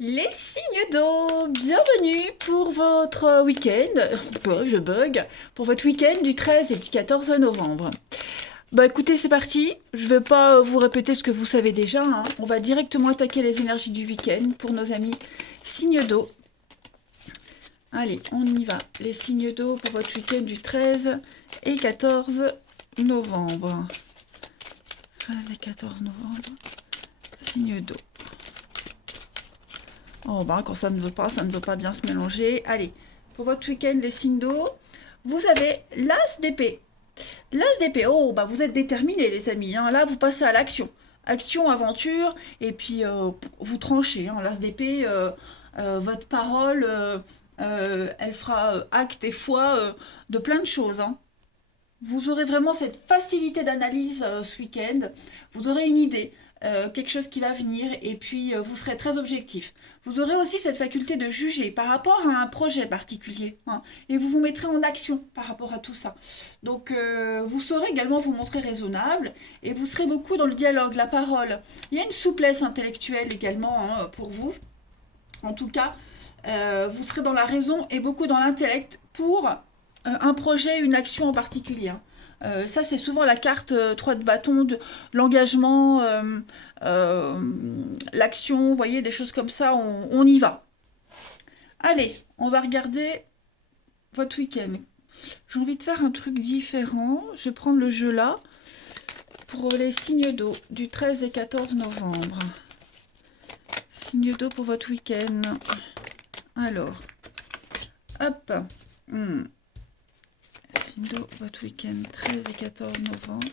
Les signes d'eau, bienvenue pour votre week-end, je bug, pour votre week-end du 13 et du 14 novembre. Bah écoutez, c'est parti, je vais pas vous répéter ce que vous savez déjà, hein. On va directement attaquer les énergies du week-end pour nos amis signes d'eau. Allez, on y va, les signes d'eau pour votre week-end du 13 et 14 novembre. 13 et 14 novembre, signes d'eau. Oh bah quand ça ne veut pas bien se mélanger. Allez, pour votre week-end, les signes d'eau, vous avez l'as d'épée. L'as d'épée, oh bah vous êtes déterminés les amis, hein. Là vous passez à l'action. Action, aventure, et puis vous tranchez, hein. L'as d'épée, votre parole, elle fera acte et foi de plein de choses, hein. Vous aurez vraiment cette facilité d'analyse ce week-end. Vous aurez une idée, quelque chose qui va venir, et puis vous serez très objectif. Vous aurez aussi cette faculté de juger par rapport à un projet particulier, hein, et vous vous mettrez en action par rapport à tout ça. Donc vous saurez également vous montrer raisonnable, et vous serez beaucoup dans le dialogue, la parole. Il y a une souplesse intellectuelle également, hein, pour vous. En tout cas, vous serez dans la raison et beaucoup dans l'intellect pour un projet, une action en particulier, hein. Ça, c'est souvent la carte 3 de bâton, de l'engagement, euh, l'action, vous voyez, des choses comme ça, on y va. Allez, on va regarder votre week-end. J'ai envie de faire un truc différent. Je vais prendre le jeu là pour les signes d'eau du 13 et 14 novembre. Signes d'eau pour votre week-end. Alors, hop. Signes d'eau, votre week-end 13 et 14 novembre.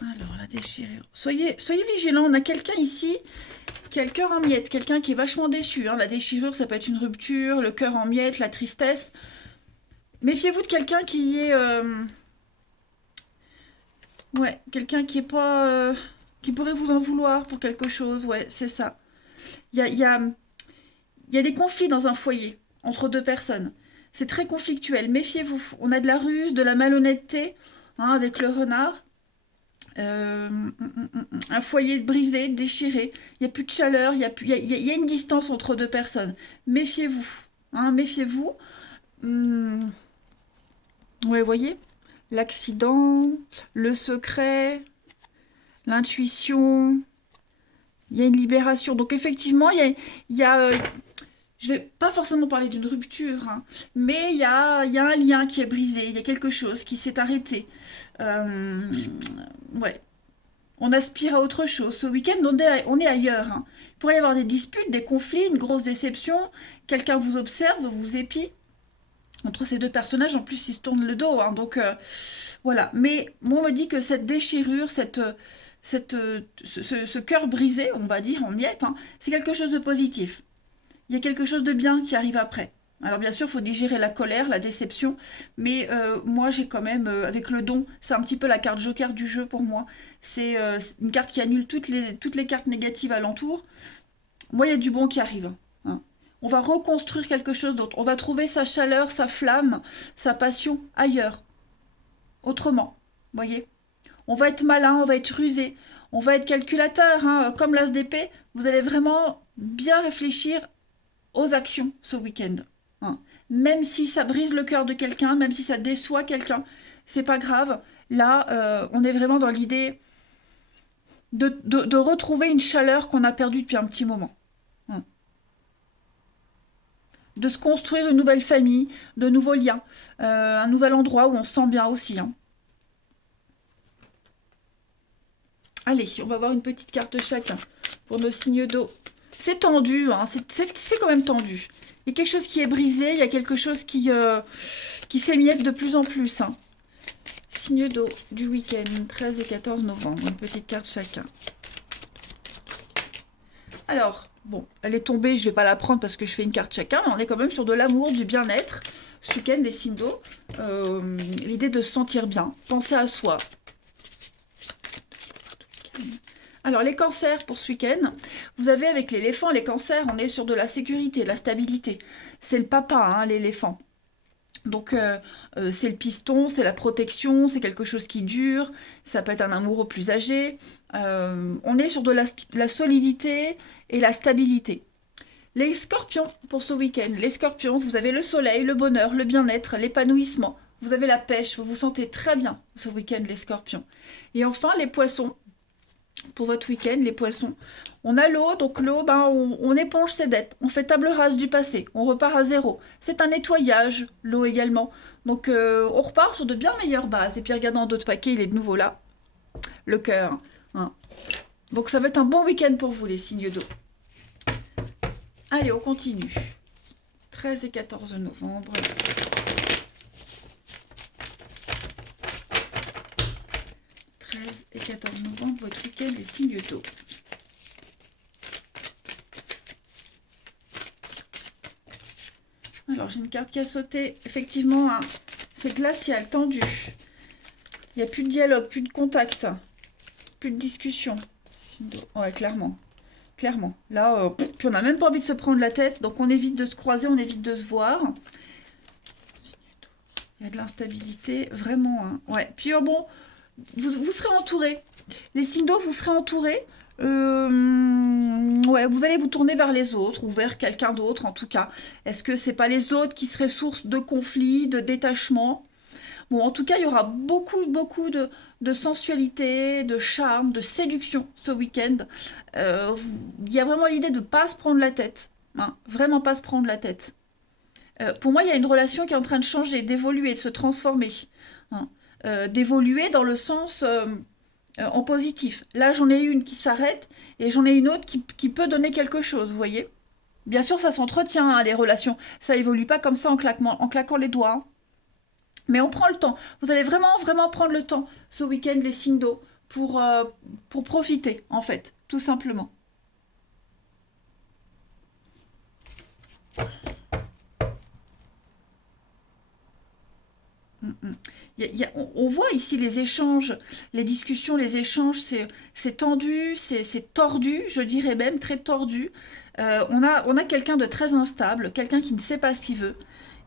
Alors, la déchirure. Soyez vigilants, on a quelqu'un ici qui a le cœur en miettes, quelqu'un qui est vachement déçu, hein. La déchirure, ça peut être une rupture, le cœur en miettes, la tristesse. Méfiez-vous de quelqu'un qui est... ouais, quelqu'un qui est pas... qui pourrait vous en vouloir pour quelque chose, ouais, c'est ça. Il y a des conflits dans un foyer entre deux personnes. C'est très conflictuel, méfiez-vous. On a de la ruse, de la malhonnêteté, hein, avec le renard. Un foyer brisé, déchiré. Il n'y a plus de chaleur, il y a une distance entre deux personnes. Méfiez-vous, hein, méfiez-vous. Ouais, vous voyez, l'accident, le secret, l'intuition, il y a une libération. Donc effectivement, il y a je vais pas forcément parler d'une rupture, hein, mais il y a un lien qui est brisé, il y a quelque chose qui s'est arrêté. Euh, ouais, on aspire à autre chose. Ce week-end, on est ailleurs, hein. Il pourrait y avoir des disputes, des conflits, une grosse déception. Quelqu'un vous observe, vous épie. Entre ces deux personnages, en plus, ils se tournent le dos, hein, donc voilà. Mais moi, on me dit que cette déchirure, ce cœur brisé, on va dire, en miettes, hein, c'est quelque chose de positif. Il y a quelque chose de bien qui arrive après. Alors bien sûr, il faut digérer la colère, la déception, mais moi j'ai quand même, avec le don, c'est un petit peu la carte joker du jeu pour moi. C'est une carte qui annule toutes les cartes négatives alentour. Moi, il y a du bon qui arrive, hein. On va reconstruire quelque chose d'autre. On va trouver sa chaleur, sa flamme, sa passion ailleurs, autrement. Vous voyez, on va être malin, on va être rusé, on va être calculateur, hein, comme l'as d'épée. Vous allez vraiment bien réfléchir aux actions ce week-end, hein. Même si ça brise le cœur de quelqu'un, même si ça déçoit quelqu'un, c'est pas grave. Là, on est vraiment dans l'idée de retrouver une chaleur qu'on a perdue depuis un petit moment, hein. De se construire une nouvelle famille, de nouveaux liens, un nouvel endroit où on se sent bien aussi, hein. Allez, on va voir une petite carte chacun pour nos signes d'eau. C'est tendu, hein, c'est quand même tendu. Il y a quelque chose qui est brisé, il y a quelque chose qui s'émiette de plus en plus, hein. Signe d'eau du week-end, 13 et 14 novembre, une petite carte chacun. Alors, bon, elle est tombée, je ne vais pas la prendre parce que je fais une carte chacun, mais on est quand même sur de l'amour, du bien-être. Ce week-end, les signes d'eau, l'idée de se sentir bien, penser à soi. Alors, les cancers pour ce week-end, vous avez avec l'éléphant, les cancers, on est sur de la sécurité, de la stabilité. C'est le papa, hein, l'éléphant. Donc, c'est le piston, c'est la protection, c'est quelque chose qui dure, ça peut être un amoureux plus âgé. On est sur de la solidité et la stabilité. Les scorpions pour ce week-end. Les scorpions, vous avez le soleil, le bonheur, le bien-être, l'épanouissement. Vous avez la pêche, vous vous sentez très bien ce week-end, les scorpions. Et enfin, les poissons. Pour votre week-end, les poissons. On a l'eau, donc l'eau, ben, on éponge ses dettes, on fait table rase du passé, on repart à zéro. C'est un nettoyage, l'eau également. Donc on repart sur de bien meilleures bases. Et puis regardant d'autres paquets, il est de nouveau là. Le cœur. Hein. Donc ça va être un bon week-end pour vous, les signes d'eau. Allez, on continue. 13 et 14 novembre. 13 et 14 novembre, votre week-end, les signes d'eau. Alors, j'ai une carte qui a sauté. Effectivement, hein, c'est glacial, tendu. Il n'y a plus de dialogue, plus de contact, plus de discussion. Ouais, clairement. Clairement. Là, puis on n'a même pas envie de se prendre la tête. Donc, on évite de se croiser, on évite de se voir. Il y a de l'instabilité, vraiment. Hein. Ouais. Puis, bon, vous serez entourés. Les signes d'eau, vous serez entourés. Ouais, vous allez vous tourner vers les autres ou vers quelqu'un d'autre en tout cas. Est-ce que c'est pas les autres qui seraient source de conflits, de détachement? Bon, en tout cas, il y aura beaucoup de sensualité, de charme, de séduction ce week-end. Il y a vraiment l'idée de ne pas se prendre la tête. Hein, vraiment pas se prendre la tête. Pour moi, il y a une relation qui est en train de changer, d'évoluer, de se transformer. Hein. D'évoluer dans le sens en positif. Là, j'en ai une qui s'arrête et j'en ai une autre qui peut donner quelque chose, vous voyez. Bien sûr, ça s'entretient, hein, les relations. Ça évolue pas comme ça en claquant les doigts. Hein. Mais on prend le temps. Vous allez vraiment prendre le temps ce week-end, les signes d'eau, pour profiter, en fait, tout simplement. On voit ici les échanges, les discussions, les échanges, c'est tendu, c'est tordu, je dirais même très tordu. On a quelqu'un de très instable, quelqu'un qui ne sait pas ce qu'il veut,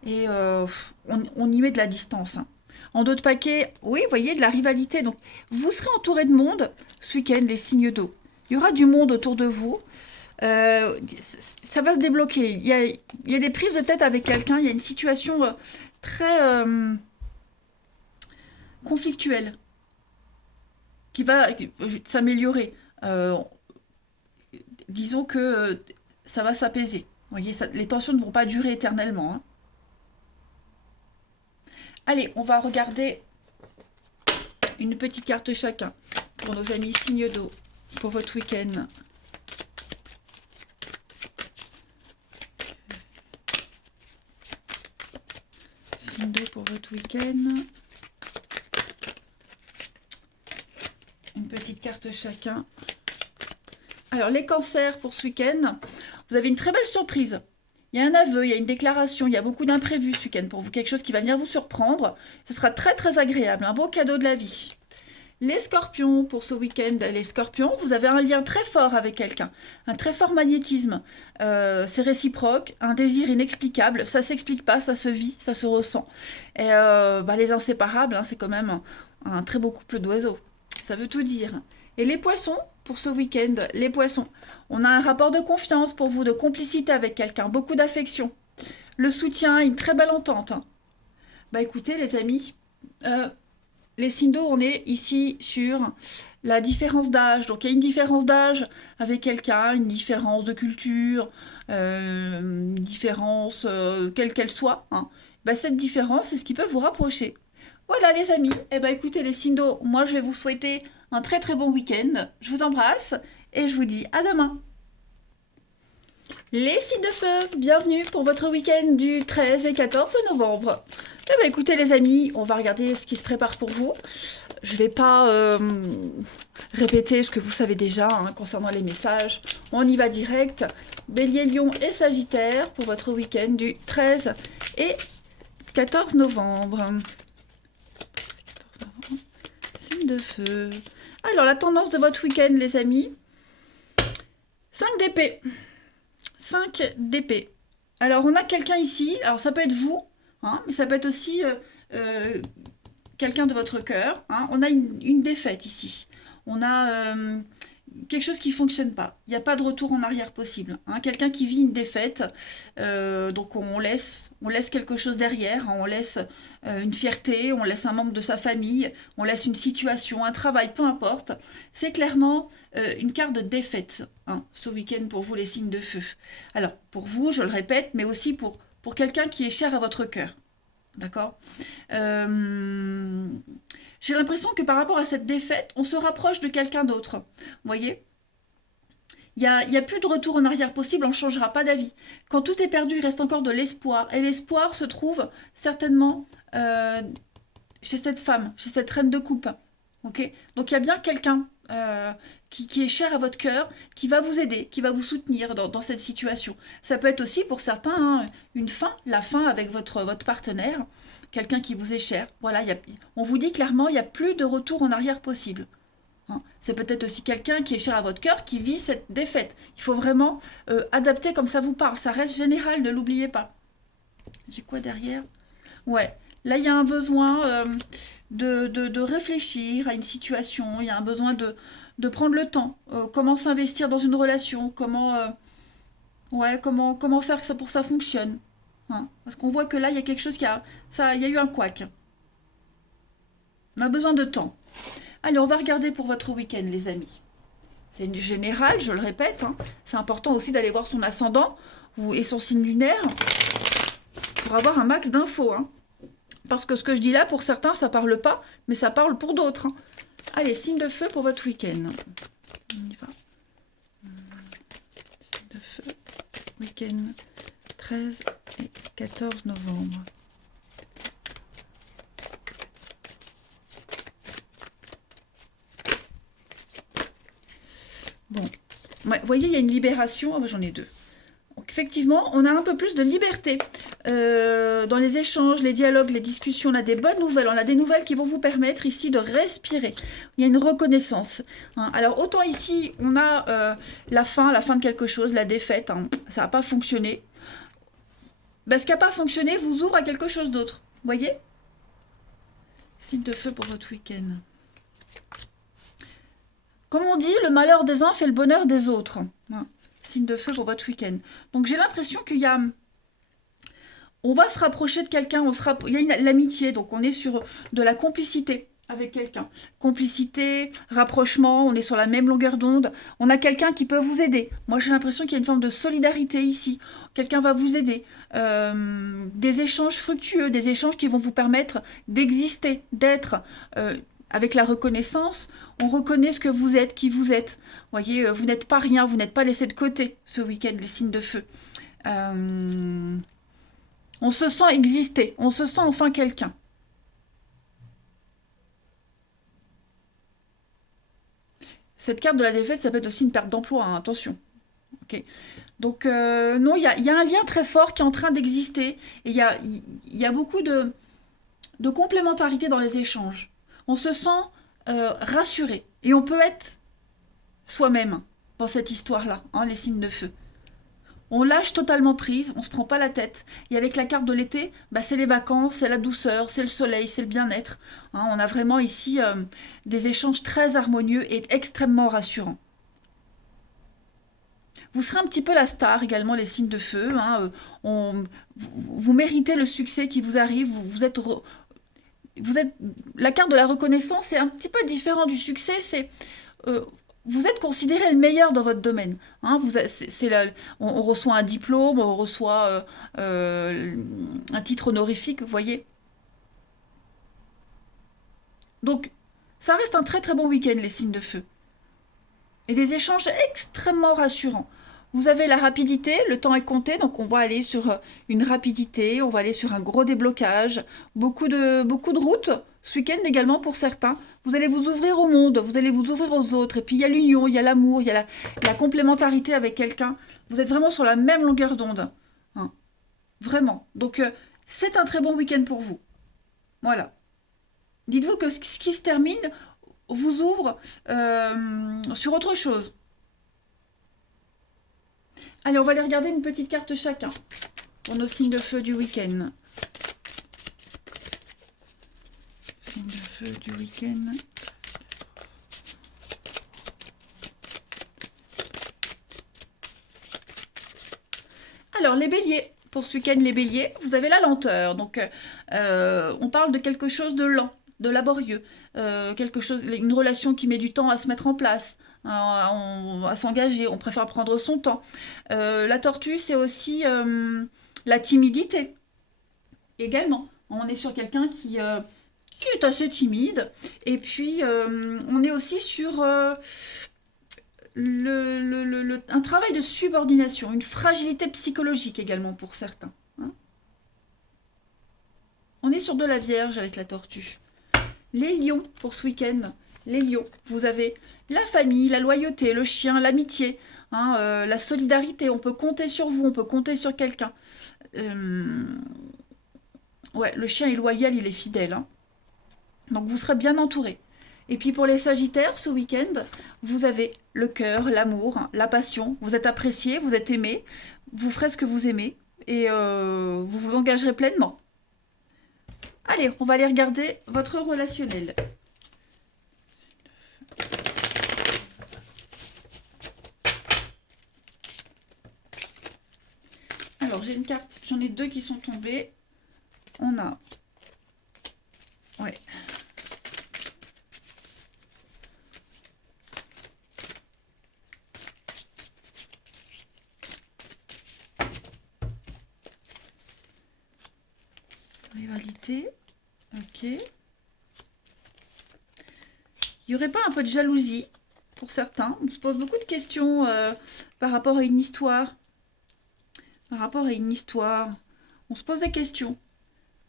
et on y met de la distance. Hein. En d'autres paquets, oui, vous voyez, de la rivalité. Donc, vous serez entouré de monde ce week-end, les signes d'eau. Il y aura du monde autour de vous. Ça va se débloquer. Il y a des prises de tête avec quelqu'un, il y a une situation très conflictuelle qui va s'améliorer. Disons que ça va s'apaiser. Vous voyez, les tensions ne vont pas durer éternellement. Hein. Allez, on va regarder une petite carte chacun pour nos amis signes d'eau pour votre week-end. Signe d'eau pour votre week-end. Une petite carte chacun. Alors, les cancers pour ce week-end, vous avez une très belle surprise. Il y a un aveu, il y a une déclaration, il y a beaucoup d'imprévus ce week-end pour vous. Quelque chose qui va venir vous surprendre. Ce sera très agréable, un beau cadeau de la vie. Les scorpions, pour ce week-end, les scorpions, vous avez un lien très fort avec quelqu'un. Un très fort magnétisme. C'est réciproque, un désir inexplicable. Ça s'explique pas, ça se vit, ça se ressent. Et les inséparables, hein, c'est quand même un très beau couple d'oiseaux. Ça veut tout dire. Et les poissons, pour ce week-end, les poissons. On a un rapport de confiance pour vous, de complicité avec quelqu'un, beaucoup d'affection. Le soutien, une très belle entente. Bah écoutez les amis, les signes d'eau, on est ici sur la différence d'âge. Donc il y a une différence d'âge avec quelqu'un, une différence de culture, une différence quelle qu'elle soit. Hein. Bah, cette différence, c'est ce qui peut vous rapprocher. Voilà les amis, eh ben écoutez les signes d'eau, moi je vais vous souhaiter un très bon week-end. Je vous embrasse et je vous dis à demain. Les signes de feu, bienvenue pour votre week-end du 13 et 14 novembre. Eh ben écoutez les amis, on va regarder ce qui se prépare pour vous. Je vais pas répéter ce que vous savez déjà hein, concernant les messages. On y va direct. Bélier, Lion et Sagittaire pour votre week-end du 13 et 14 novembre. Signe de feu. Alors, la tendance de votre week-end, les amis. 5 d'épée. 5 d'épée. Alors, on a quelqu'un ici. Alors, ça peut être vous. hein, mais ça peut être aussi quelqu'un de votre cœur. Hein. On a une défaite ici. On a quelque chose qui ne fonctionne pas. Il n'y a pas de retour en arrière possible. Hein. Quelqu'un qui vit une défaite, donc on laisse quelque chose derrière, hein. On laisse une fierté, on laisse un membre de sa famille, on laisse une situation, un travail, peu importe. C'est clairement une carte de défaite, hein, ce week-end pour vous les signes de feu. Alors, pour vous, je le répète, mais aussi pour quelqu'un qui est cher à votre cœur. D'accord. J'ai l'impression que par rapport à cette défaite, on se rapproche de quelqu'un d'autre. Vous voyez, il y a plus de retour en arrière possible, on ne changera pas d'avis. Quand tout est perdu, il reste encore de l'espoir. Et l'espoir se trouve certainement chez cette femme, chez cette reine de coupe. Ok. Donc il y a bien quelqu'un qui est cher à votre cœur, qui va vous aider, qui va vous soutenir dans cette situation. Ça peut être aussi pour certains hein, une fin, la fin avec votre partenaire, quelqu'un qui vous est cher. Voilà, on vous dit clairement, il n'y a plus de retour en arrière possible. Hein. C'est peut-être aussi quelqu'un qui est cher à votre cœur, qui vit cette défaite. Il faut vraiment adapter comme ça vous parle. Ça reste général, ne l'oubliez pas. J'ai quoi derrière? Ouais, là il y a un besoin de réfléchir à une situation, il y a un besoin de prendre le temps. Comment s'investir dans une relation, comment faire que ça pour que ça fonctionne. Hein. Parce qu'on voit que là il y a quelque chose il y a eu un couac. On a besoin de temps. Allez, on va regarder pour votre week-end les amis. C'est une générale, je le répète. Hein. C'est important aussi d'aller voir son ascendant et son signe lunaire pour avoir un max d'infos. Hein. Parce que ce que je dis là, pour certains, ça parle pas, mais ça parle pour d'autres. Hein. Allez, signe de feu pour votre week-end. On y va. Signe de feu, week-end 13 et 14 novembre. Bon, ouais, vous voyez, il y a une libération. Ah, bah, j'en ai deux. Donc, effectivement, on a un peu plus de liberté. Dans les échanges, les dialogues, les discussions, on a des bonnes nouvelles, on a des nouvelles qui vont vous permettre ici de respirer. Il y a une reconnaissance. Hein. Alors autant ici, on a la fin de quelque chose, la défaite, hein. Ça n'a pas fonctionné. Ben, ce qui n'a pas fonctionné vous ouvre à quelque chose d'autre. Vous voyez? Signe de feu pour votre week-end. Comme on dit, le malheur des uns fait le bonheur des autres. Hein. Signe de feu pour votre week-end. Donc j'ai l'impression qu'il y a... On va se rapprocher de quelqu'un, il y a l'amitié, donc on est sur de la complicité avec quelqu'un. Complicité, rapprochement, on est sur la même longueur d'onde. On a quelqu'un qui peut vous aider. Moi, j'ai l'impression qu'il y a une forme de solidarité ici. Quelqu'un va vous aider. Des échanges fructueux, des échanges qui vont vous permettre d'exister, d'être... avec la reconnaissance, on reconnaît ce que vous êtes, qui vous êtes. Vous voyez, vous n'êtes pas rien, vous n'êtes pas laissé de côté ce week-end, les signes de feu. On se sent exister, on se sent enfin quelqu'un. Cette carte de la défaite, ça peut être aussi une perte d'emploi, hein, attention. Okay. Donc, non, il y a un lien très fort qui est en train d'exister. Et il y a beaucoup de complémentarité dans les échanges. On se sent rassuré. Et on peut être soi-même dans cette histoire-là, hein, les signes de feu. On lâche totalement prise, on se prend pas la tête. Et avec la carte de l'été, bah, c'est les vacances, c'est la douceur, c'est le soleil, c'est le bien-être. Hein, on a vraiment ici des échanges très harmonieux et extrêmement rassurants. Vous serez un petit peu la star également, les signes de feu. Hein, vous méritez le succès qui vous arrive. Vous êtes la carte de la reconnaissance, c'est un petit peu différent du succès. C'est vous êtes considéré le meilleur dans votre domaine. Hein, on reçoit un diplôme, on reçoit un titre honorifique, vous voyez. Donc, ça reste un très très bon week-end, les signes de feu. Et des échanges extrêmement rassurants. Vous avez la rapidité, le temps est compté, donc on va aller sur une rapidité, on va aller sur un gros déblocage, beaucoup de routes, ce week-end également pour certains. Vous allez vous ouvrir au monde, vous allez vous ouvrir aux autres, et puis il y a l'union, il y a l'amour, il y a la complémentarité avec quelqu'un. Vous êtes vraiment sur la même longueur d'onde. Hein. Vraiment. Donc c'est un très bon week-end pour vous. Voilà. Dites-vous que ce qui se termine vous ouvre sur autre chose. Allez, on va aller regarder une petite carte chacun pour nos signes de feu du week-end. feu du week-end. Alors, les béliers. Pour ce week-end, les béliers, vous avez la lenteur. Donc, on parle de quelque chose de lent, de laborieux. Quelque chose, une relation qui met du temps à se mettre en place, à s'engager. On préfère prendre son temps. La tortue, c'est aussi la timidité. Également, on est sur quelqu'un qui est assez timide. Et puis, on est aussi sur un travail de subordination, une fragilité psychologique également pour certains. Hein. On est sur de la Vierge avec la tortue. Les lions pour ce week-end. Les lions, vous avez la famille, la loyauté, le chien, l'amitié, hein, la solidarité. On peut compter sur vous, on peut compter sur quelqu'un. Ouais, le chien est loyal, il est fidèle. Hein. Donc vous serez bien entouré. Et puis pour les Sagittaires, ce week-end, vous avez le cœur, l'amour, la passion. Vous êtes apprécié, vous êtes aimé, vous ferez ce que vous aimez et vous vous engagerez pleinement. Allez, on va aller regarder votre relationnel. Alors, j'ai une carte, j'en ai deux qui sont tombées. On a... Ouais. Rivalité. Ok. Il n'y aurait pas un peu de jalousie pour certains? On se pose beaucoup de questions par rapport à une histoire. Par rapport à une histoire. On se pose des questions.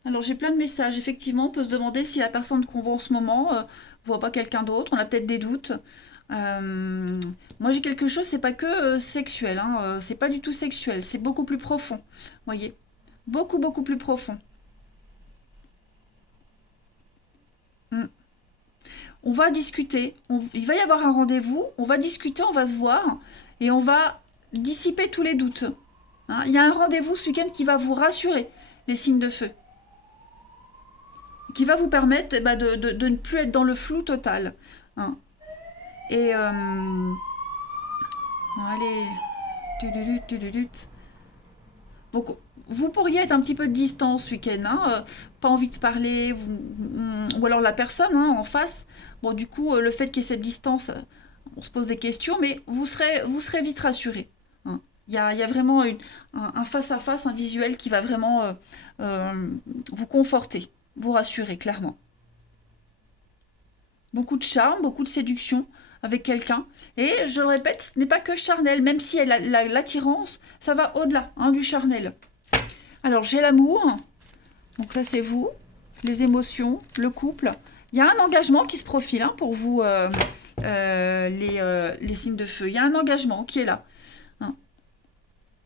Alors j'ai plein de messages. Effectivement, on peut se demander si la personne qu'on voit en ce moment voit pas quelqu'un d'autre. On a peut-être des doutes. Moi j'ai quelque chose, c'est pas que sexuel. Hein, c'est pas du tout sexuel. C'est beaucoup plus profond. Voyez, beaucoup beaucoup plus profond. Mm. On va discuter. Il va y avoir un rendez-vous. On va discuter, on va se voir et on va dissiper tous les doutes. Hein, il y a un rendez-vous ce week-end qui va vous rassurer, les signes de feu, qui va vous permettre de ne plus être dans le flou total. Hein. Et allez, donc vous pourriez être un petit peu de distance ce week-end, hein, pas envie de se parler, ou alors la personne hein, en face. Bon, du coup, le fait qu'il y ait cette distance, on se pose des questions, mais vous serez vite rassuré. Hein. Il y a vraiment un face-à-face, un visuel qui va vraiment vous conforter, vous rassurer, clairement. Beaucoup de charme, beaucoup de séduction avec quelqu'un. Et je le répète, ce n'est pas que charnel, même si l'attirance, ça va au-delà hein, du charnel. Alors, j'ai l'amour. Donc ça, c'est vous. Les émotions, le couple. Il y a un engagement qui se profile hein, pour vous, les signes de feu. Il y a un engagement qui est là. Hein.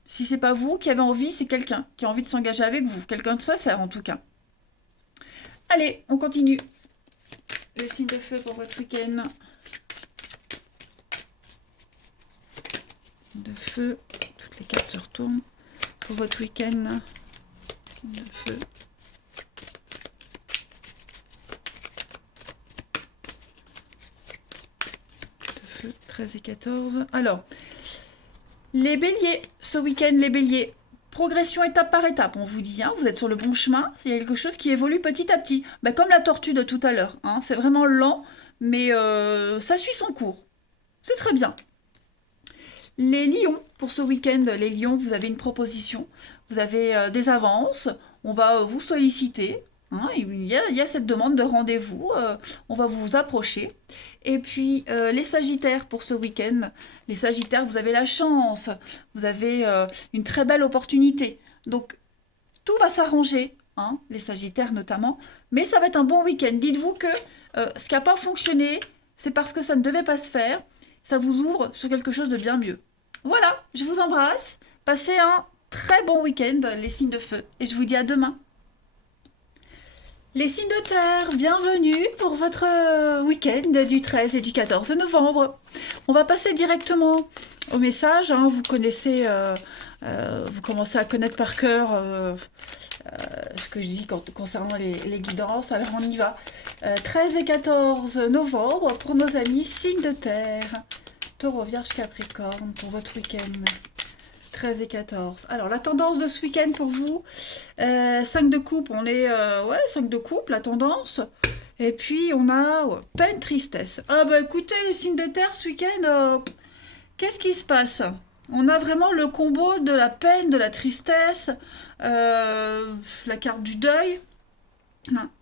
Si c'est pas vous qui avez envie, c'est quelqu'un qui a envie de s'engager avec vous. Quelqu'un de sincère, en tout cas. Allez, on continue. Les signes de feu pour votre week-end. De feu. Toutes les cartes se retournent. Pour votre week-end. De feu. De feu, 13 et 14. Alors, les béliers. Ce week-end, les béliers. Progression étape par étape, on vous dit, hein, vous êtes sur le bon chemin, il y a quelque chose qui évolue petit à petit, bah, comme la tortue de tout à l'heure, hein, c'est vraiment lent, mais ça suit son cours, c'est très bien. Les lions, pour ce week-end, les lions, vous avez une proposition, vous avez des avances, on va vous solliciter, hein, il y a cette demande de rendez-vous, on va vous approcher. Et puis les sagittaires pour ce week-end, les sagittaires, vous avez la chance, vous avez une très belle opportunité. Donc tout va s'arranger, hein, les sagittaires notamment, mais ça va être un bon week-end. Dites-vous que ce qui n'a pas fonctionné, c'est parce que ça ne devait pas se faire, ça vous ouvre sur quelque chose de bien mieux. Voilà, je vous embrasse, passez un très bon week-end, les signes de feu, et je vous dis à demain. Les signes de terre, bienvenue pour votre week-end du 13 et du 14 novembre. On va passer directement au message, hein. Vous connaissez, vous commencez à connaître par cœur ce que je dis concernant les guidances. Alors on y va. 13 et 14 novembre pour nos amis signes de terre. Taureau, Vierge, Capricorne pour votre week-end. 13 et 14. Alors, la tendance de ce week-end pour vous, 5 de coupe, on est, ouais, 5 de coupe, la tendance. Et puis, on a peine, tristesse. Ah bah écoutez, les signes de terre, ce week-end, qu'est-ce qui se passe? On a vraiment le combo de la peine, de la tristesse, la carte du deuil.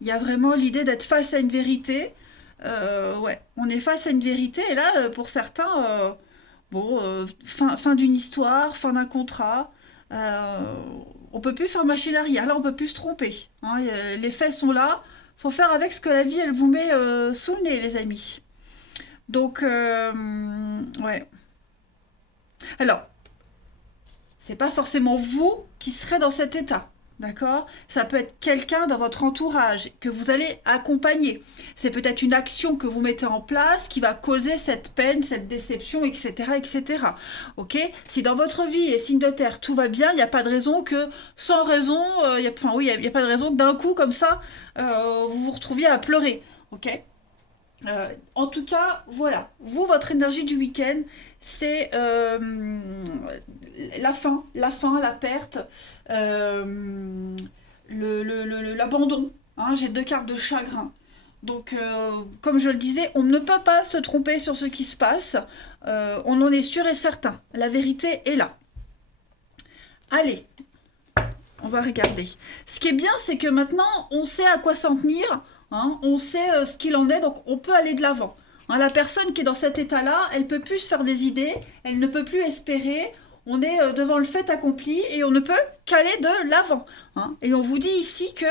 Il y a vraiment l'idée d'être face à une vérité. Ouais, on est face à une vérité, et là, pour certains... bon, fin d'une histoire, fin d'un contrat. Euh, on peut plus faire machine arrière. Là, on peut plus se tromper, hein. Les faits sont là. Faut faire avec ce que la vie, elle vous met sous le nez, les amis. Donc, ouais. Alors, c'est pas forcément vous qui serez dans cet état. D'accord? Ça peut être quelqu'un dans votre entourage que vous allez accompagner. C'est peut-être une action que vous mettez en place qui va causer cette peine, cette déception, etc., etc. Ok? Si dans votre vie, les signes de terre, tout va bien, il n'y a pas de raison que, sans raison, enfin oui, il n'y a pas de raison que d'un coup, comme ça, vous vous retrouviez à pleurer. Ok? En tout cas, voilà. Vous, votre énergie du week-end, c'est la perte, l'abandon. Hein. J'ai deux cartes de chagrin. Donc, comme je le disais, on ne peut pas se tromper sur ce qui se passe. On en est sûr et certain. La vérité est là. Allez, on va regarder. Ce qui est bien, c'est que maintenant, on sait à quoi s'en tenir, hein, on sait ce qu'il en est, donc on peut aller de l'avant. Hein, la personne qui est dans cet état-là, elle peut plus se faire des idées, elle ne peut plus espérer. On est devant le fait accompli et on ne peut qu'aller de l'avant. Hein. Et on vous dit ici que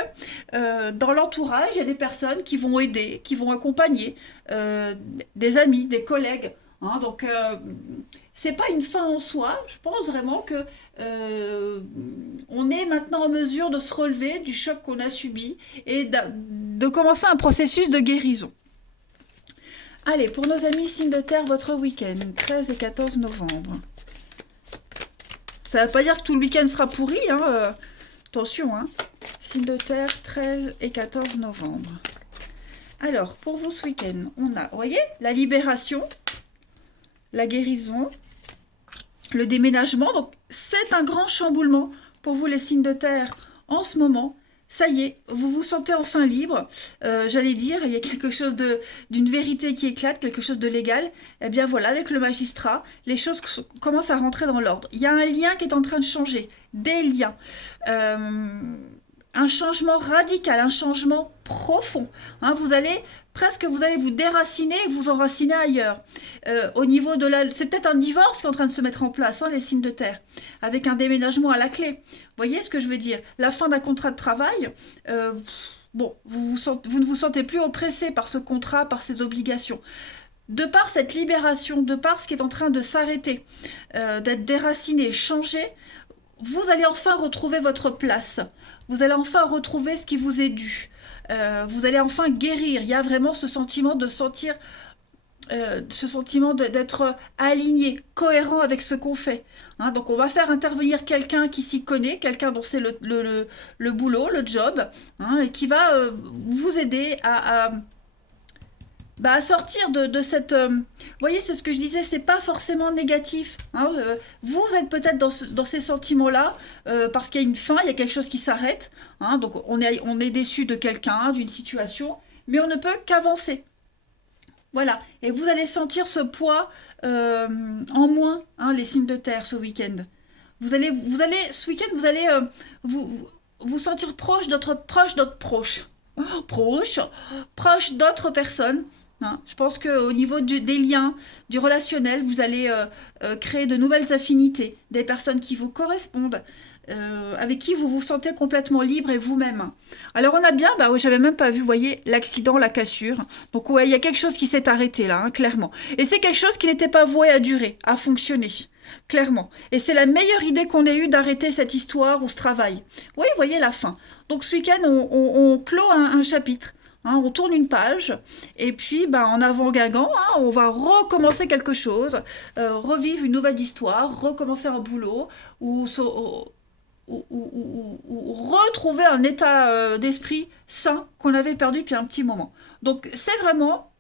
dans l'entourage, il y a des personnes qui vont aider, qui vont accompagner, des amis, des collègues. Hein. Donc, c'est pas une fin en soi. Je pense vraiment que on est maintenant en mesure de se relever du choc qu'on a subi et de commencer un processus de guérison. Allez, pour nos amis signes de terre, votre week-end, 13 et 14 novembre. Ça ne veut pas dire que tout le week-end sera pourri, hein, attention, hein. Signes de terre, 13 et 14 novembre. Alors, pour vous ce week-end, on a, vous voyez, la libération, la guérison, le déménagement. Donc, c'est un grand chamboulement pour vous, les signes de terre, en ce moment. Ça y est, vous vous sentez enfin libre. J'allais dire, il y a quelque chose d'une vérité qui éclate, quelque chose de légal. Eh bien voilà, avec le magistrat, les choses commencent à rentrer dans l'ordre. Il y a un lien qui est en train de changer, des liens. Un changement radical, un changement profond. Hein, vous allez vous déraciner et vous enraciner ailleurs. Au niveau de c'est peut-être un divorce qui est en train de se mettre en place, hein, les signes de terre, avec un déménagement à la clé. Vous voyez ce que je veux dire? La fin d'un contrat de travail. Bon, vous ne vous sentez plus oppressé par ce contrat, par ces obligations. De par cette libération, de par ce qui est en train de s'arrêter, d'être déraciné, changé, vous allez enfin retrouver votre place. Vous allez enfin retrouver ce qui vous est dû. Vous allez enfin guérir. Il y a vraiment ce sentiment de sentir, ce sentiment d'être aligné, cohérent avec ce qu'on fait. Hein, donc on va faire intervenir quelqu'un qui s'y connaît, quelqu'un dont c'est le boulot, le job, hein, et qui va vous aider à sortir de cette... vous voyez, c'est ce que je disais, c'est pas forcément négatif. Hein, vous êtes peut-être dans ces sentiments-là, parce qu'il y a une fin, il y a quelque chose qui s'arrête. Hein, donc on est déçu de quelqu'un, d'une situation, mais on ne peut qu'avancer. Voilà. Et vous allez sentir ce poids en moins, hein, les signes de terre, ce week-end. Ce week-end, vous allez vous sentir proche d'autres proches. Proche d'autres personnes. Hein. Je pense qu'au niveau des liens, du relationnel, vous allez créer de nouvelles affinités, des personnes qui vous correspondent, avec qui vous vous sentez complètement libre et vous-même. Alors on a bien, bah oui, j'avais même pas vu, vous voyez, l'accident, la cassure. Donc ouais, il y a quelque chose qui s'est arrêté là, hein, clairement. Et c'est quelque chose qui n'était pas voué à durer, à fonctionner, clairement. Et c'est la meilleure idée qu'on ait eue d'arrêter cette histoire ou ce travail. Oui, vous voyez la fin. Donc ce week-end, on clôt un chapitre. Hein, on tourne une page et puis bah, en avant Guingamp, hein, on va recommencer quelque chose, revivre une nouvelle histoire, recommencer un boulot ou, ou retrouver un état d'esprit sain qu'on avait perdu depuis un petit moment. Donc c'est vraiment,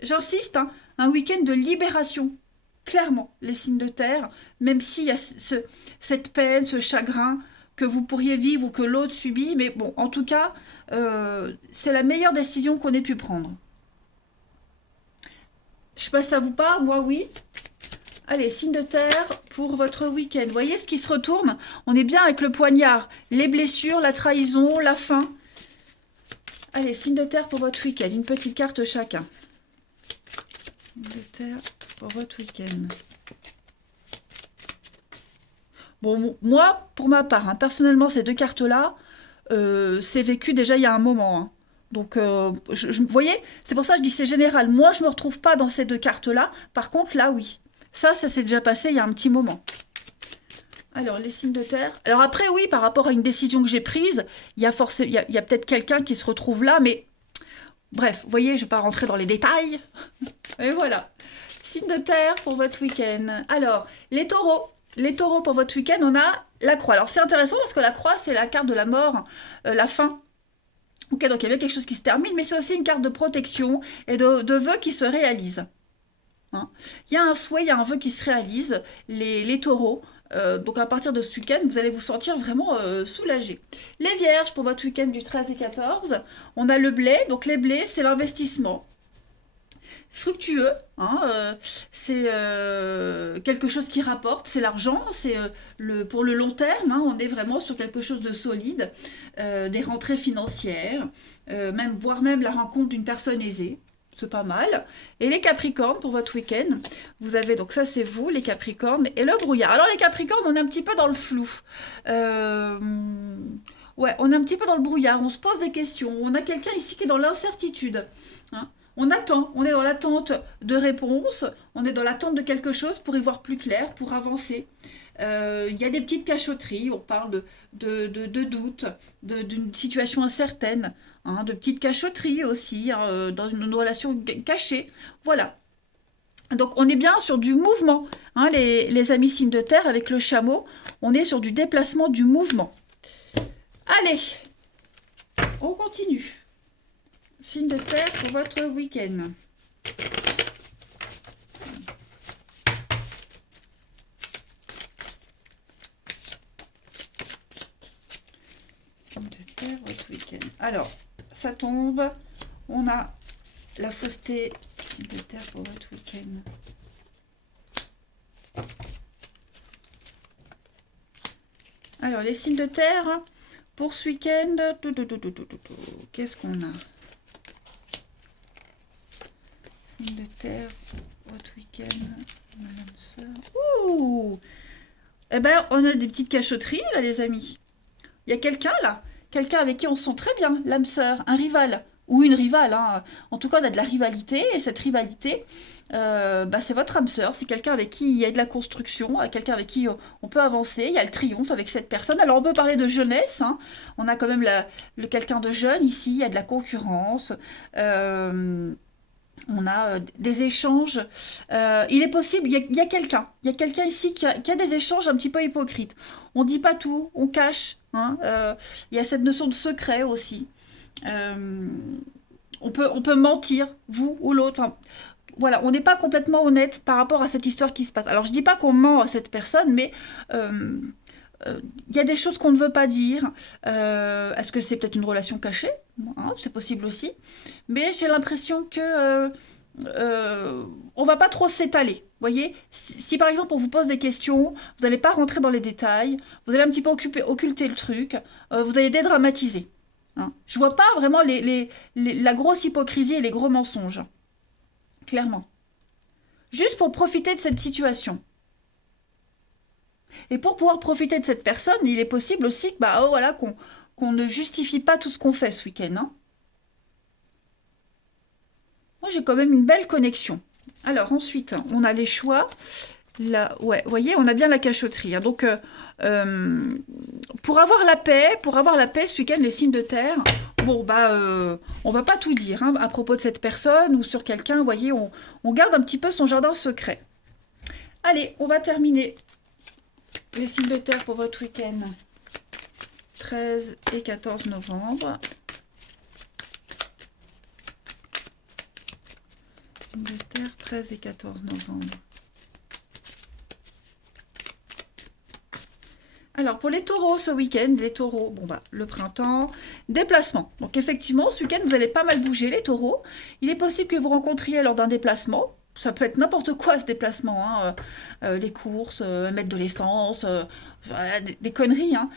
j'insiste, hein, un week-end de libération. Clairement, les signes de terre, même s'il y a cette peine, ce chagrin que vous pourriez vivre ou que l'autre subit, mais bon, en tout cas, c'est la meilleure décision qu'on ait pu prendre. Je sais pas si ça vous parle, moi oui. Allez, signe de terre pour votre week-end. Vous voyez ce qui se retourne? On est bien avec le poignard. Les blessures, la trahison, la faim. Allez, signe de terre pour votre week-end. Une petite carte chacun. Signe de terre pour votre week-end. Bon, moi, pour ma part, hein, personnellement, ces deux cartes-là, c'est vécu déjà il y a un moment. Hein. Donc, vous voyez, c'est pour ça que je dis c'est général. Moi, je ne me retrouve pas dans ces deux cartes-là. Par contre, là, oui. Ça s'est déjà passé il y a un petit moment. Alors, les signes de terre. Alors après, oui, par rapport à une décision que j'ai prise, il y a, il y a peut-être quelqu'un qui se retrouve là, mais bref, vous voyez, je ne vais pas rentrer dans les détails. Et voilà. Signe de terre pour votre week-end. Alors, les taureaux. Les taureaux pour votre week-end, on a la croix. Alors, c'est intéressant parce que la croix, c'est la carte de la mort, la fin. Ok, donc il y a bien quelque chose qui se termine, mais c'est aussi une carte de protection et de vœux qui se réalisent. Hein. Il y a un souhait, il y a un vœu qui se réalise, les taureaux. Donc à partir de ce week-end, vous allez vous sentir vraiment soulagé. Les vierges, pour votre week-end du 13 et 14, on a le blé. Donc les blés, c'est l'investissement. Fructueux, hein, c'est quelque chose qui rapporte, c'est l'argent, c'est pour le long terme, hein, on est vraiment sur quelque chose de solide, des rentrées financières, voire même la rencontre d'une personne aisée. C'est pas mal. Et les Capricornes, pour votre week-end, vous avez, donc ça c'est vous, les Capricornes, et le brouillard. Alors les Capricornes, on est un petit peu dans le flou. Ouais, on est un petit peu dans le brouillard, on se pose des questions. On a quelqu'un ici qui est dans l'incertitude. Hein. On attend, on est dans l'attente de réponses, on est dans l'attente de quelque chose pour y voir plus clair, pour avancer. Il y a des petites cachotteries, on parle de doutes, d'une situation incertaine, hein, de petites cachotteries aussi, hein, dans une relation cachée. Voilà. Donc on est bien sur du mouvement, hein, les amis signes de terre avec le chameau, on est sur du déplacement du mouvement. Allez, on continue. Signe de terre pour votre week-end. Signe de terre, votre week-end. Alors, ça tombe. On a la fausseté. Signe de terre pour votre week-end. Alors, les signes de terre pour ce week-end. Qu'est-ce qu'on a? De terre, votre week-end, madame sœur. Ouh! Eh ben, on a des petites cachotteries, là, les amis. Il y a quelqu'un, là. Quelqu'un avec qui on se sent très bien, l'âme sœur. Un rival. Ou une rivale. Hein. En tout cas, on a de la rivalité. Et cette rivalité, c'est votre âme sœur. C'est quelqu'un avec qui il y a de la construction. Quelqu'un avec qui on peut avancer. Il y a le triomphe avec cette personne. Alors, on peut parler de jeunesse. Hein. On a quand même quelqu'un de jeune ici. Il y a de la concurrence. On a des échanges. Il est possible, il y a quelqu'un. Il y a quelqu'un ici qui a des échanges un petit peu hypocrites. On dit pas tout, on cache. Hein, il y a cette notion de secret aussi. On peut mentir, vous ou l'autre. Enfin, voilà, on n'est pas complètement honnête par rapport à cette histoire qui se passe. Alors, je dis pas qu'on ment à cette personne, mais il y a des choses qu'on ne veut pas dire. Est-ce que c'est peut-être une relation cachée? Hein, c'est possible aussi. Mais j'ai l'impression que on va pas trop s'étaler. Voyez, si par exemple on vous pose des questions, vous n'allez pas rentrer dans les détails, vous allez un petit peu occulter le truc, vous allez dédramatiser. Hein. Je vois pas vraiment la grosse hypocrisie et les gros mensonges. Clairement. Juste pour profiter de cette situation. Et pour pouvoir profiter de cette personne, il est possible aussi que, bah, oh, voilà, qu'on ne justifie pas tout ce qu'on fait ce week-end, hein. Moi, j'ai quand même une belle connexion. Alors, ensuite, on a les choix. Là, ouais, vous voyez, on a bien la cachotterie, hein. Donc, pour avoir la paix ce week-end, les signes de terre, bon, bah, on va pas tout dire, hein, à propos de cette personne ou sur quelqu'un. Vous voyez, on garde un petit peu son jardin secret. Allez, on va terminer les signes de terre pour votre week-end 13 et 14 novembre. Signes de terre 13 et 14 novembre. Alors, pour les taureaux, ce week-end, les taureaux, bon bah, le printemps, déplacement. Donc, effectivement, ce week-end, vous allez pas mal bouger, les taureaux. Il est possible que vous rencontriez lors d'un déplacement. Ça peut être n'importe quoi, ce déplacement, hein. Les courses, mettre de l'essence, enfin, des conneries, hein.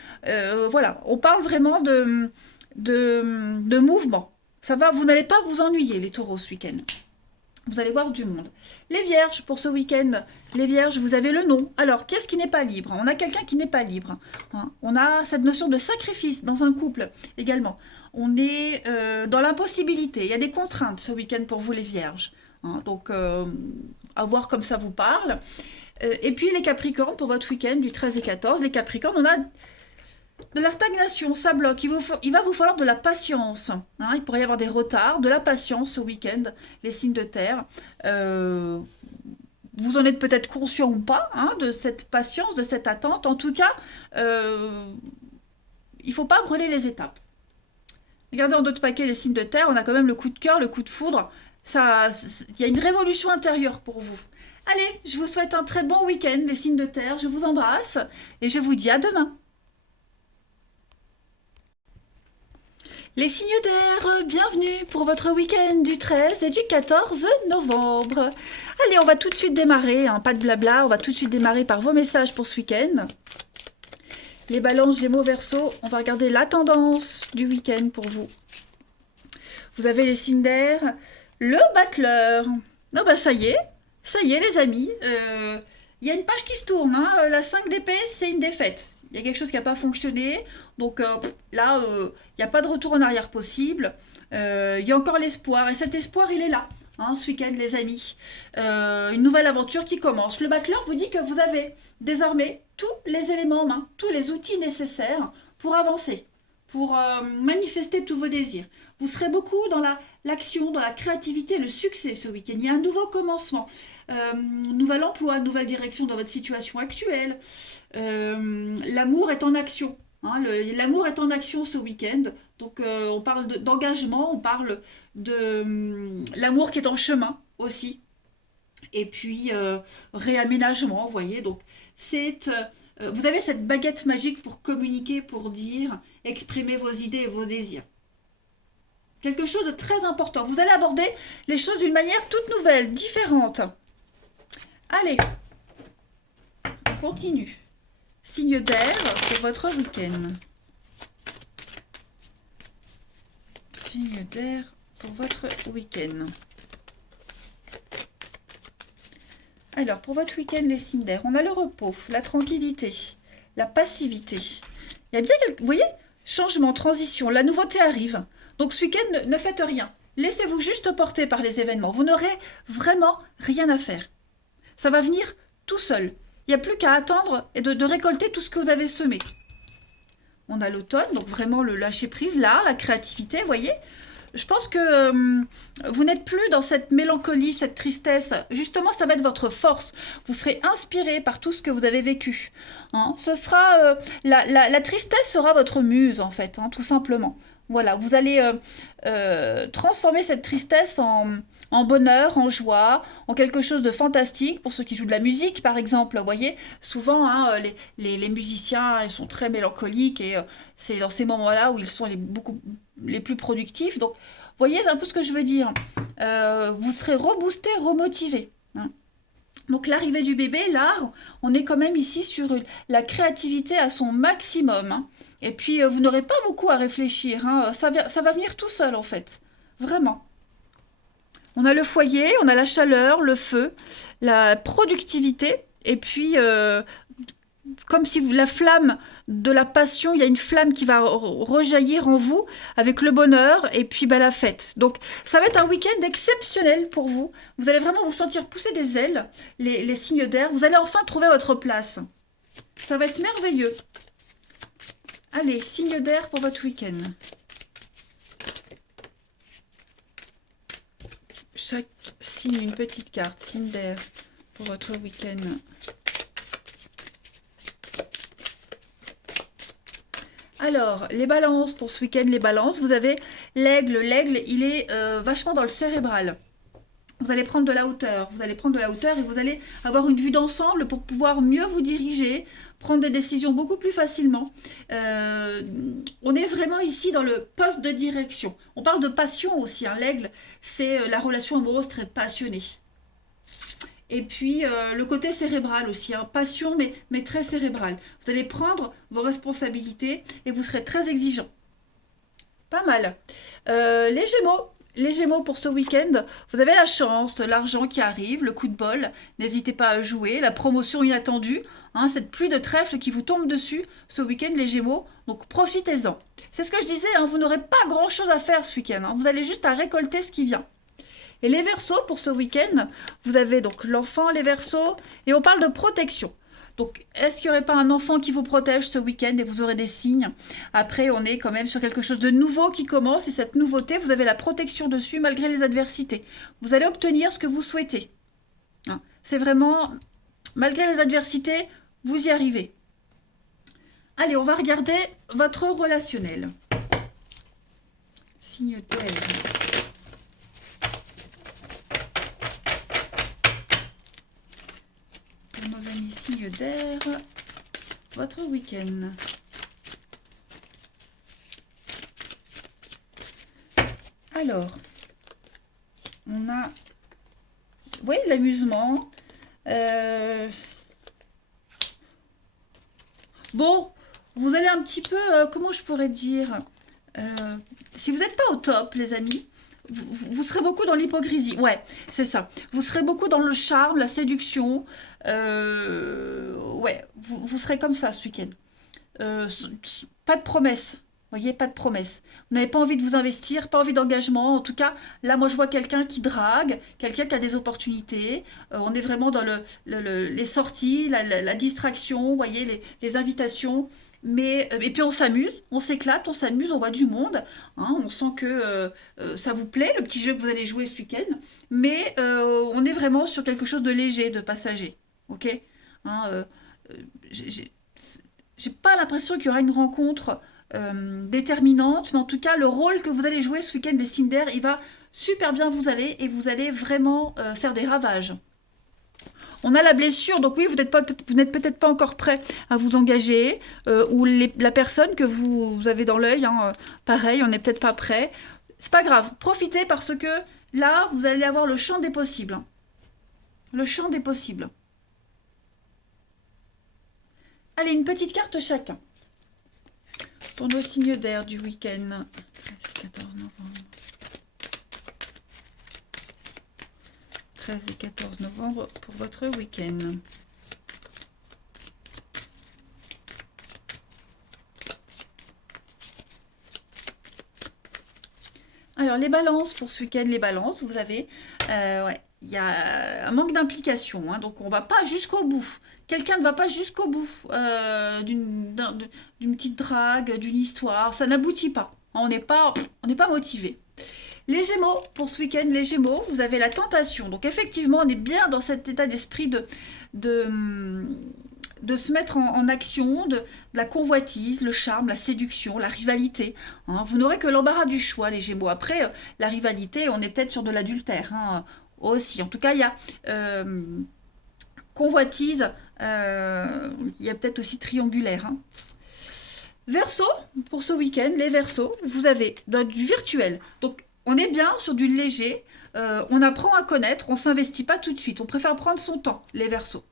Voilà, on parle vraiment de mouvement. Ça va, vous n'allez pas vous ennuyer, les taureaux, ce week-end. Vous allez voir du monde. Les vierges, pour ce week-end, les vierges, vous avez le nom. Alors, qu'est-ce qui n'est pas libre? On a quelqu'un qui n'est pas libre, hein. On a cette notion de sacrifice dans un couple également. On est dans l'impossibilité. Il y a des contraintes ce week-end pour vous, les vierges, hein. Donc, à voir comme ça vous parle. Et puis, les capricornes, pour votre week-end du 13 et 14, les capricornes, on a de la stagnation, ça bloque. Il va vous falloir de la patience, hein. Il pourrait y avoir des retards, de la patience ce week-end, les signes de terre. Vous en êtes peut-être conscient ou pas, hein, de cette patience, de cette attente. En tout cas, il ne faut pas brûler les étapes. Regardez en d'autres paquets les signes de terre, on a quand même le coup de cœur, le coup de foudre. Il y a une révolution intérieure pour vous. Allez, je vous souhaite un très bon week-end, les signes de terre. Je vous embrasse et je vous dis à demain. Les signes d'air, bienvenue pour votre week-end du 13 et du 14 novembre. Allez, on va tout de suite démarrer, hein, pas de blabla, on va tout de suite démarrer par vos messages pour ce week-end. Les balances, Gémeaux, Verseau, on va regarder la tendance du week-end pour vous. Vous avez les signes d'air, le battleur. Non, bah ça y est les amis, il y a une page qui se tourne, hein. La 5 d'épée, c'est une défaite. Il y a quelque chose qui n'a pas fonctionné. Donc là, il n'y a pas de retour en arrière possible. Il y a encore l'espoir. Et cet espoir, il est là, hein, ce week-end, les amis. Une nouvelle aventure qui commence. Le battleur vous dit que vous avez désormais tous les éléments en main, tous les outils nécessaires pour avancer, pour manifester tous vos désirs. Vous serez beaucoup dans l'action, dans la créativité, le succès ce week-end. Il y a un nouveau commencement, nouvel emploi, nouvelle direction dans votre situation actuelle. L'amour est en action, hein. L'amour est en action ce week-end. Donc on parle d'engagement, on parle de l'amour qui est en chemin aussi. Et puis réaménagement, vous voyez. Donc vous avez cette baguette magique pour communiquer, pour dire, exprimer vos idées et vos désirs. Quelque chose de très important. Vous allez aborder les choses d'une manière toute nouvelle, différente. Allez, on continue. Signe d'air pour votre week-end. Signe d'air pour votre week-end. Alors, pour votre week-end, les signes d'air, on a le repos, la tranquillité, la passivité. Il y a bien quelques... Vous voyez, changement, transition, la nouveauté arrive. Donc ce week-end, ne faites rien. Laissez-vous juste porter par les événements. Vous n'aurez vraiment rien à faire. Ça va venir tout seul. Il n'y a plus qu'à attendre et de récolter tout ce que vous avez semé. On a l'automne, donc vraiment le lâcher-prise, l'art, la créativité, vous voyez. Je pense que vous n'êtes plus dans cette mélancolie, cette tristesse. Justement, ça va être votre force. Vous serez inspiré par tout ce que vous avez vécu, hein. Ce sera la tristesse sera votre muse, en fait, hein, tout simplement. Voilà, vous allez transformer cette tristesse en bonheur, en joie, en quelque chose de fantastique. Pour ceux qui jouent de la musique, par exemple, vous voyez, souvent, hein, les musiciens, ils sont très mélancoliques et c'est dans ces moments-là où ils sont les plus productifs. Donc, vous voyez un peu ce que je veux dire. Vous serez reboosté, remotivé, hein. Donc l'arrivée du bébé, là, on est quand même ici sur la créativité à son maximum, hein. Et puis vous n'aurez pas beaucoup à réfléchir, hein. Ça va venir tout seul en fait, vraiment. On a le foyer, on a la chaleur, le feu, la productivité, et puis comme si la flamme de la passion, il y a une flamme qui va rejaillir en vous avec le bonheur et puis la fête. Donc ça va être un week-end exceptionnel pour vous. Vous allez vraiment vous sentir pousser des ailes, les signes d'air. Vous allez enfin trouver votre place. Ça va être merveilleux. Allez, signe d'air pour votre week-end. Chaque signe, une petite carte, signe d'air pour votre week-end. Alors, les balances pour ce week-end, les balances, vous avez l'aigle. L'aigle, il est vachement dans le cérébral. Vous allez prendre de la hauteur, et vous allez avoir une vue d'ensemble pour pouvoir mieux vous diriger, prendre des décisions beaucoup plus facilement. On est vraiment ici dans le poste de direction. On parle de passion aussi, hein. L'aigle, c'est la relation amoureuse très passionnée. Et puis le côté cérébral aussi, hein. Passion mais très cérébral. Vous allez prendre vos responsabilités et vous serez très exigeant. Pas mal. Les Gémeaux pour ce week-end, vous avez la chance, l'argent qui arrive, le coup de bol. N'hésitez pas à jouer, la promotion inattendue, hein, cette pluie de trèfle qui vous tombe dessus ce week-end, les Gémeaux. Donc profitez-en. C'est ce que je disais, hein, vous n'aurez pas grand-chose à faire ce week-end. Hein, vous allez juste à récolter ce qui vient. Et les Verseaux pour ce week-end, vous avez donc l'enfant, les Verseaux, et on parle de protection. Donc, est-ce qu'il n'y aurait pas un enfant qui vous protège ce week-end et vous aurez des signes? Après, on est quand même sur quelque chose de nouveau qui commence et cette nouveauté, vous avez la protection dessus malgré les adversités. Vous allez obtenir ce que vous souhaitez. Hein, c'est vraiment, malgré les adversités, vous y arrivez. Allez, on va regarder votre relationnel. Signe d'air. Nos amis signes d'air, votre week-end. Alors, on a, oui, l'amusement. Bon, vous allez un petit peu, comment je pourrais dire, si vous n'êtes pas au top, les amis, vous serez beaucoup dans l'hypocrisie. Ouais, c'est ça. Vous serez beaucoup dans le charme, la séduction. Ouais, vous serez comme ça ce week-end. Pas de promesses. Vous voyez, pas de promesses. Vous n'avez pas envie de vous investir, pas envie d'engagement. En tout cas, là, moi, je vois quelqu'un qui drague, quelqu'un qui a des opportunités. On est vraiment dans les sorties, la distraction, vous voyez, les invitations. Mais, et puis on s'amuse, on s'éclate, on s'amuse, on voit du monde. Hein, on sent que ça vous plaît, le petit jeu que vous allez jouer ce week-end. Mais on est vraiment sur quelque chose de léger, de passager. Ok, hein, j'ai pas l'impression qu'il y aura une rencontre déterminante, mais en tout cas, le rôle que vous allez jouer ce week-end, les signes d'air, il va super bien vous aller et vous allez vraiment faire des ravages. On a la blessure, donc oui, vous n'êtes peut-être pas encore prêt à vous engager, ou la personne que vous avez dans l'œil, hein, pareil, on n'est peut-être pas prêt. C'est pas grave, profitez parce que là, vous allez avoir le champ des possibles. Hein. Le champ des possibles. Allez, une petite carte chacun. Pour nos signes d'air du week-end. 14 novembre. 13 et 14 novembre pour votre week-end. Alors, les balances pour ce week-end, les balances, vous avez, ouais, il y a un manque d'implication, hein, donc on ne va pas jusqu'au bout. Quelqu'un ne va pas jusqu'au bout d'une petite drague, d'une histoire, ça n'aboutit pas. On n'est pas motivé. Les Gémeaux, pour ce week-end, les Gémeaux, vous avez la tentation. Donc effectivement, on est bien dans cet état d'esprit de se mettre en action, de la convoitise, le charme, la séduction, la rivalité. Hein. Vous n'aurez que l'embarras du choix, les Gémeaux. Après, la rivalité, on est peut-être sur de l'adultère, hein, aussi. En tout cas, il y a convoitise, il y a peut-être aussi triangulaire. Hein. Verseau, pour ce week-end, les Verseaux, vous avez du virtuel. Donc, on est bien sur du léger, on apprend à connaître, on s'investit pas tout de suite, on préfère prendre son temps, les Verseaux.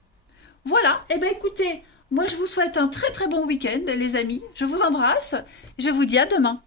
Voilà, et bien écoutez, moi je vous souhaite un très très bon week-end, les amis, je vous embrasse, et je vous dis à demain.